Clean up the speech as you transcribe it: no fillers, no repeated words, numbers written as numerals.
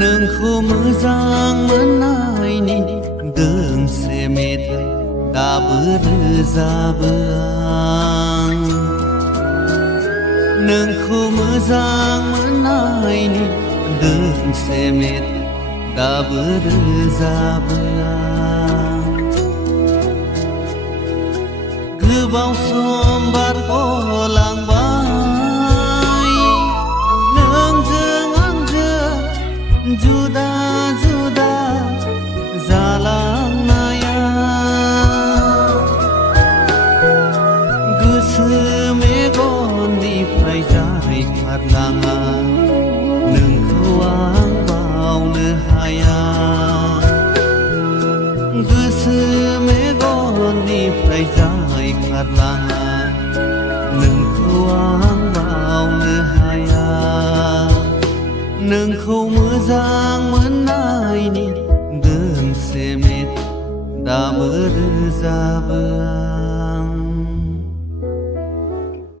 नोंखौ मोजां मोननायनि दोंसे मेथाइ दाबो रोजाबो आं। नोंखौ मोजां मोननायनि दोंसे मेथाइ दाबो रोजाबो आं। गोबाव सम बारग'लांबाय नोंजों आंजों जुदा जुदा जालांनाया। गोसो मेगननिफ्राय जायखारलाङा नोंखौ आं बावनो हाया। गोसो मेगननिफ्राय जायखारलाङा नोंखौ आं बावनो हाया। नोंखौ मोजां मोननायनि दोंसे मेथाइ दाबो रोजाबो आं।